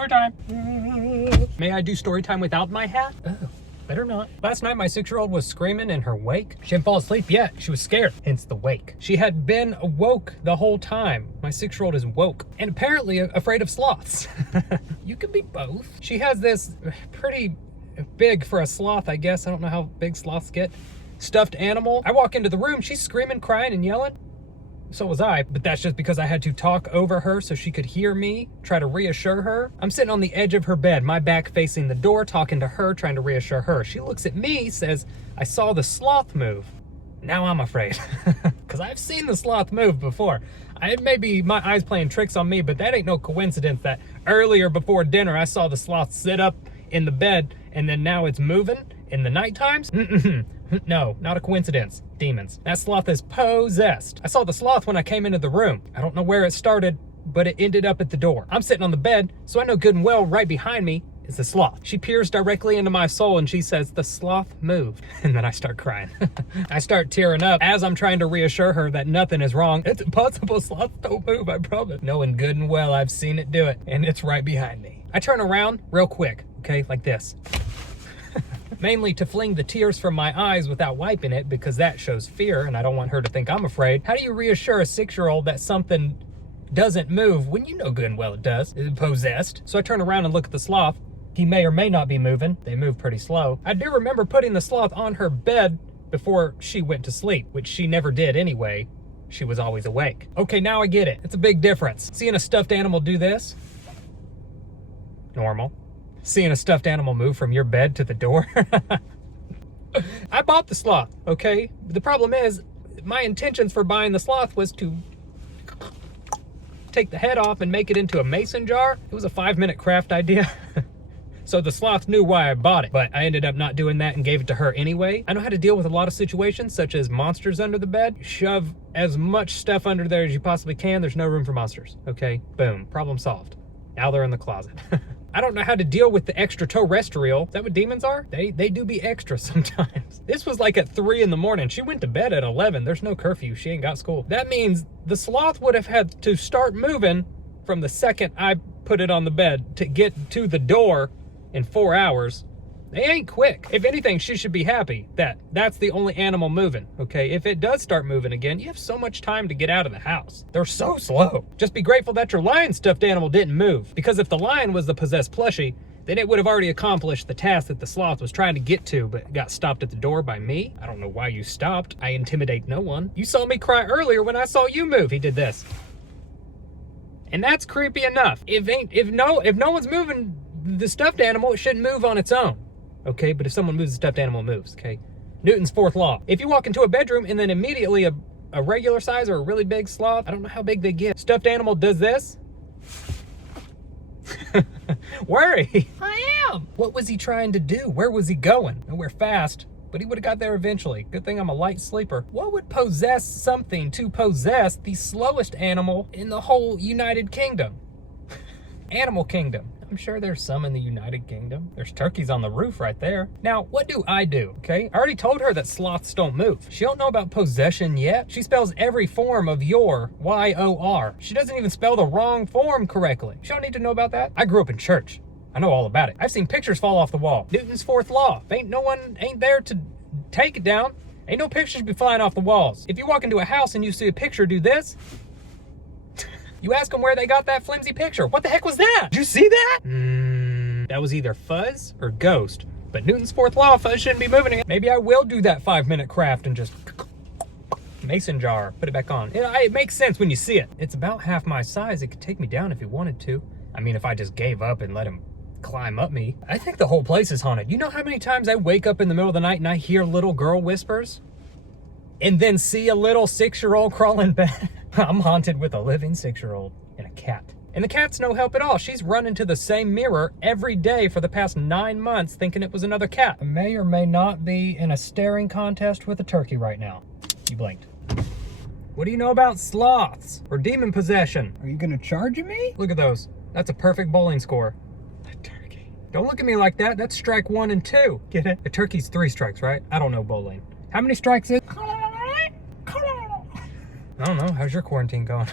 Story time. May I do story time without my hat? Oh, better not. Last night, my 6-year-old was screaming in her wake. She didn't fall asleep yet. She was scared, hence the wake. She had been awoke the whole time. My 6-year-old is woke and apparently afraid of sloths. You can be both. She has this pretty big for a sloth, I guess. I don't know how big sloths get. Stuffed animal. I walk into the room. She's screaming, crying, and yelling. So was I, but that's just because I had to talk over her so she could hear me, try to reassure her. I'm sitting on the edge of her bed, my back facing the door, talking to her, trying to reassure her. She looks at me, says, I saw the sloth move. Now I'm afraid, because I've seen the sloth move before. Maybe my eyes playing tricks on me, but that ain't no coincidence that earlier before dinner, I saw the sloth sit up in the bed, and then now it's moving in the night times? No, not a coincidence. Demons. That sloth is possessed. I saw the sloth when I came into the room. I don't know where it started, but it ended up at the door. I'm sitting on the bed, so I know good and well right behind me is the sloth. She peers directly into my soul and she says, the sloth moved. And then I start crying. I start tearing up as I'm trying to reassure her that nothing is wrong. It's impossible, sloths don't move, I promise. Knowing good and well I've seen it do it, and it's right behind me. I turn around real quick, okay, like this. Mainly to fling the tears from my eyes without wiping it, because that shows fear and I don't want her to think I'm afraid. How do you reassure a 6-year-old that something doesn't move when you know good and well it does? It's possessed. So I turn around and look at the sloth. He may or may not be moving. They move pretty slow. I do remember putting the sloth on her bed before she went to sleep, which she never did anyway. She was always awake. Okay, now I get it. It's a big difference. Seeing a stuffed animal do this, normal. Seeing a stuffed animal move from your bed to the door. I bought the sloth, okay? The problem is, my intentions for buying the sloth was to take the head off and make it into a mason jar. It was a 5-minute craft idea. So the sloth knew why I bought it, but I ended up not doing that and gave it to her anyway. I know how to deal with a lot of situations, such as monsters under the bed. Shove as much stuff under there as you possibly can. There's no room for monsters, okay? Boom, problem solved. Now they're in the closet. I don't know how to deal with the extraterrestrial. Is that what demons are? They do be extra sometimes. This was like at 3 in the morning. She went to bed at 11. There's no curfew. She ain't got school. That means the sloth would have had to start moving from the second I put it on the bed to get to the door in 4 hours. They ain't quick. If anything, she should be happy that that's the only animal moving, okay? If it does start moving again, you have so much time to get out of the house. They're so slow. Just be grateful that your lion stuffed animal didn't move, because if the lion was the possessed plushie, then it would have already accomplished the task that the sloth was trying to get to, but got stopped at the door by me. I don't know why you stopped. I intimidate no one. You saw me cry earlier when I saw you move. He did this. And that's creepy enough. If no one's moving the stuffed animal, it shouldn't move on its own. Okay, but if someone moves, the stuffed animal moves, okay? Newton's 4th law. If you walk into a bedroom and then immediately a regular size or a really big sloth, I don't know how big they get. Stuffed animal does this. Worry. I am. What was he trying to do? Where was he going? Nowhere fast, but he would have got there eventually. Good thing I'm a light sleeper. What would possess something to possess the slowest animal in the whole United Kingdom? Animal Kingdom. I'm sure there's some in the United Kingdom. There's turkeys on the roof right there. Now, what do? Okay? I already told her that sloths don't move. She don't know about possession yet. She spells every form of your, Y-O-R. She doesn't even spell the wrong form correctly. She don't need to know about that. I grew up in church. I know all about it. I've seen pictures fall off the wall. Newton's 4th law. If no one ain't there to take it down, ain't no pictures be flying off the walls. If you walk into a house and you see a picture do this, you ask them where they got that flimsy picture. What the heck was that? Did you see that? That was either fuzz or ghost. But Newton's 4th law, fuzz shouldn't be moving it. Maybe I will do that 5-minute craft and just mason jar, put it back on. It makes sense when you see it. It's about half my size. It could take me down if he wanted to. I mean, if I just gave up and let him climb up me. I think the whole place is haunted. You know how many times I wake up in the middle of the night and I hear little girl whispers? And then see a little 6-year-old crawl in bed? I'm haunted with a living 6-year-old and a cat. And the cat's no help at all. She's run into the same mirror every day for the past 9 months thinking it was another cat. I may or may not be in a staring contest with a turkey right now. You blinked. What do you know about sloths or demon possession? Are you gonna charge me? Look at those. That's a perfect bowling score. A turkey. Don't look at me like that. That's strike 1 and 2. Get it? A turkey's 3 strikes, right? I don't know bowling. How many strikes is? I don't know. How's your quarantine going?